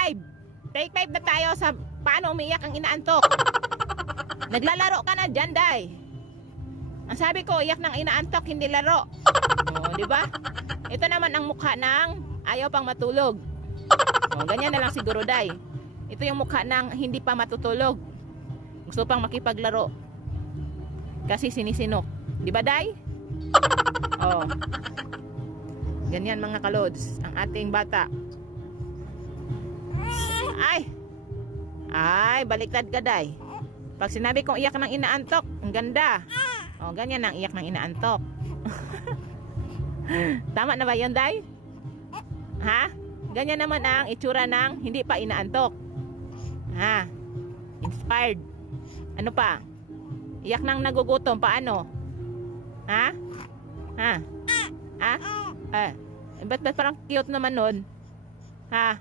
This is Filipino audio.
5. Take 5 na tayo sa paano umiiyak ang inaantok. Naglalaro ka na dyan, Day. Ang sabi ko, iyak ng inaantok, hindi laro. O, di ba? Ito naman ang mukha ng ayaw pang matulog. O, ganyan na lang siguro, Day. Ito yung mukha ng hindi pa matutulog. Gusto pang makipaglaro. Kasi sinisinok. Di ba, Day? O. Ganyan mga kalods, ang ating bata. Ay, baliktad ka, Day. Pag sinabi kong iyak ng inaantok, ang ganda. O, ganyan ang iyak ng inaantok. Tama na ba yun, Day? Ha? Ganyan naman ang itsura ng hindi pa inaantok. Ha? Inspired. Ano pa? Iyak ng nagugutom, paano? Ha? Ha? Ha? Ba't parang cute naman nun? Ha?